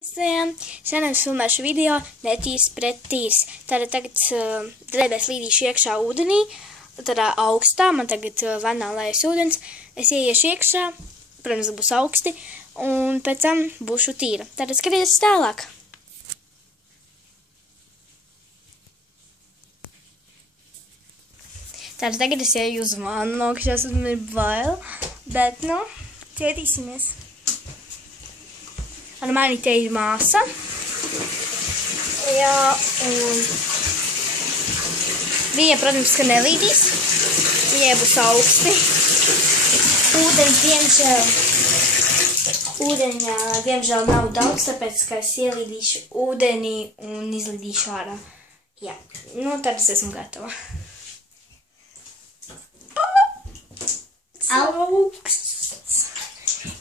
Šodien es filmēšu video netīrs pret tīrs. Tātad tagad drēbēs līdīšu iekšā ūdenī, tādā augstā, man tagad vannā lējas ūdens. Es ieiešu iekšā, protams, būs augsti, un pēc tam būšu tīra. Tātad skatieties tālāk. Tātad tagad es ieju uz vannu, kas man ir bail, bet, cietīsimies. Ar mani te ir māsa. Jā, un viņa, protams, ka nelīdīs. Viņai būs augsti. Ūdeņa, diemžēl, nav daudz, tāpēc, ka es ielīdīšu ūdenī un izlīdīšu ārā. Jā, tad es esmu gatava. Augsts.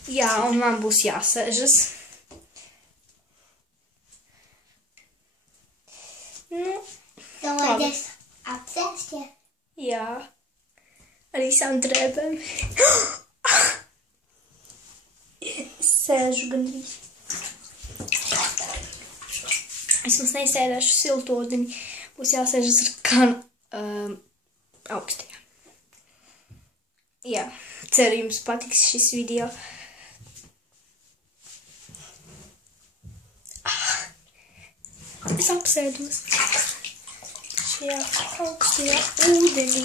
Jā, un man būs jāsēžas. Domājies apsēst, ja? Jā. Ar visām drēbēm. Sēžu gandrīz. Es mums neizsēdēšu siltu ūdeni. Būs jāsēžas ar gan augstajā. Jā. Ceru, jums patiks šis video. Es apsēdos šajā augstajā ūdenī.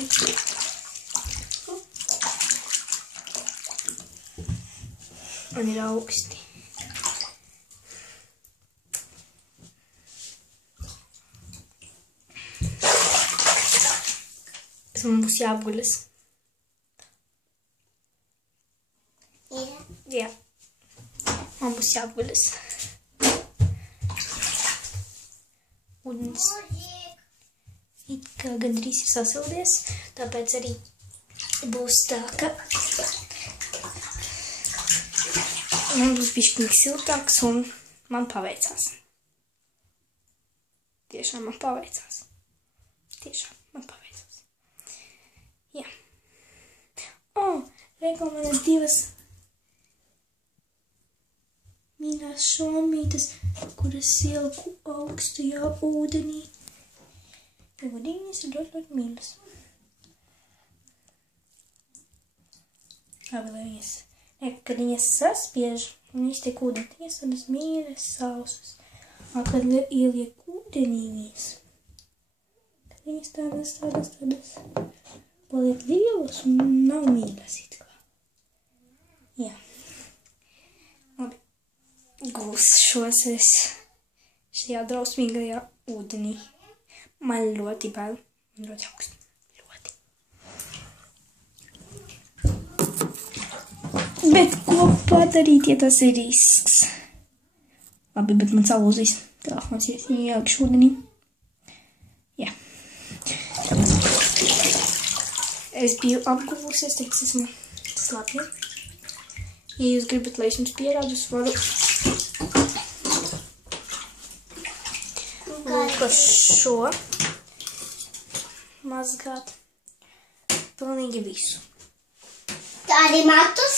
Man ir augsti. Man būs jāapguļas. Jā. Man būs jāapguļas. Ūdens it kā gandrīz ir sasildies, tāpēc arī būs tā, ka man būs bišķiņš siltāks un man paveicās. Tiešām man paveicās. Tiešām man paveicās. Jā. Reko, man ir divas mīļās šomītes, kuras ieliku augstajā ūdenī. Viņas ir ļoti mīļas. Labi, lai viņas, kad viņas saspiež, viņas tiek ūdeni, viņas tādas mīļas, sausas. Kad ieliek ūdenī viņas, tad viņas tādas paliek lielas un nav mīļas it kā. Jā. Labi. Gulšos es šajā drausmīgajā ūdenī. Man ļoti bail. Man ļoti augsti. Ļoti. Bet ko padarīt, ja tas ir risks? Labi, bet man salūzīs telefons, ja es viņu ielikšu ūdenī. Jā. Es biju apguvusies, tagad es esmu slapja. Ja jūs gribat, lai es jums pierādu, es varu šo mazgāt pilnīgi visu. Tā arī matus?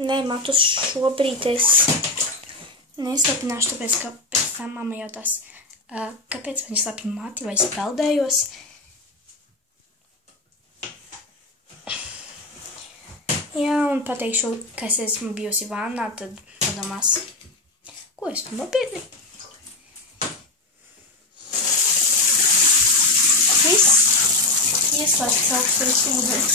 Nē, matus šobrīd es neslapināšu, tāpēc, ka pēc tam mamma jautās, kāpēc viņi slapina mati, vai es peldējos. Jā, un pateikšu, ka es esmu bijusi vannā, tad padomās, ko es nopietni? Viss ieslēgts augstais ūdens.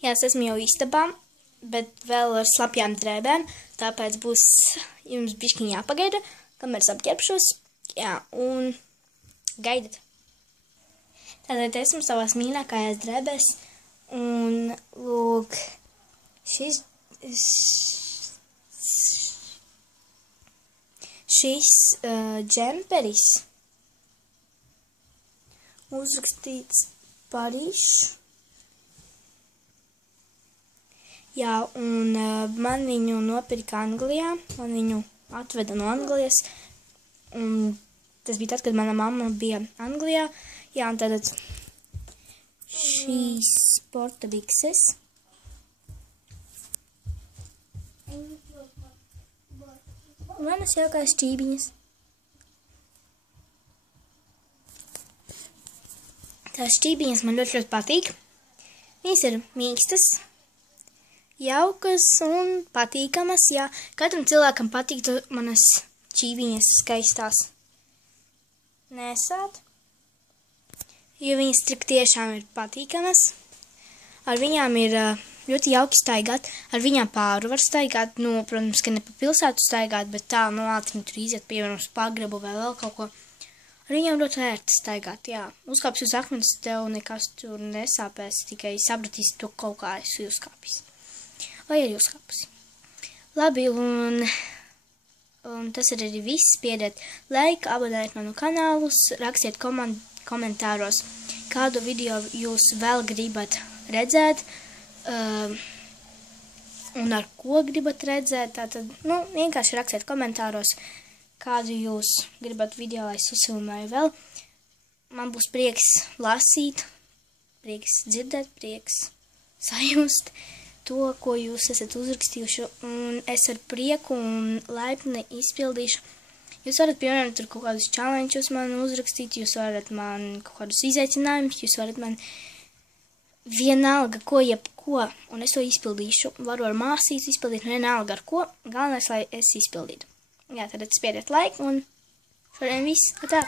Jā, es esmu jau istabā, bet vēl ar slapjām drēbēm, tāpēc būs jums bišķiņ jāpagaida, kamēr es apģērbšos. Jā, un gaidat. Tātad esmu savās mīļākajās drēbēs, un lūk, šis džemperis uzrakstīts Parīzs. Jā, un man viņu nopirka Anglijā, man viņu atveda no Anglijas, un tas bija tad, kad mana mamma bija Anglijā. Jā, un tad šīs sporta bikses. Manas jaukās šķībiņas. Tās šķībiņas man ļoti patīk. Viņas ir mīkstas, jaukas un patīkamas. Jā, katram cilvēkam patīk manas šķībiņas skaistās. Nesāt, jo viņas tiešām ir patīkamas. Ar viņām ir ļoti jauki staigāt, ar viņām pāri var staigāt, protams, ka ne pa pilsētu staigāt, bet tā, ātri tur iziet, piemēram, uz pagrabu vai vēl kaut ko. Ar viņām ļoti ērti staigāt, jā. Uzkāpsi uz akmens, tev nekas tur nesāpēs, tikai sapratīsi to kaut kā esi uzkāpis. Vai arī uzkāpusi. Labi, un tas arī viss. Spiediet laiku, abonējiet manu kanālus, rakstiet komentāros, kādu video jūs vēl gribat redzēt, un ar ko gribat redzēt. Tātad, vienkārši rakstiet komentāros, kādu jūs gribat video, lai es uzfilmēju vēl. Man būs prieks lasīt, prieks dzirdēt, prieks sajust to, ko jūs esat uzrakstījuši, un es ar prieku un laipni izpildīšu. Jūs varat, piemēram, tur kaut kādus challenge'us man uzrakstīt, jūs varat man kaut kādus izaicinājumus, jūs varat man vienalga, jebko, un es to izpildīšu. Varu ar māsīti izpildīt, vienalga ar ko, galvenais, lai es izpildītu. Jā, tad spiediet laiku, un šodien viss. Tā.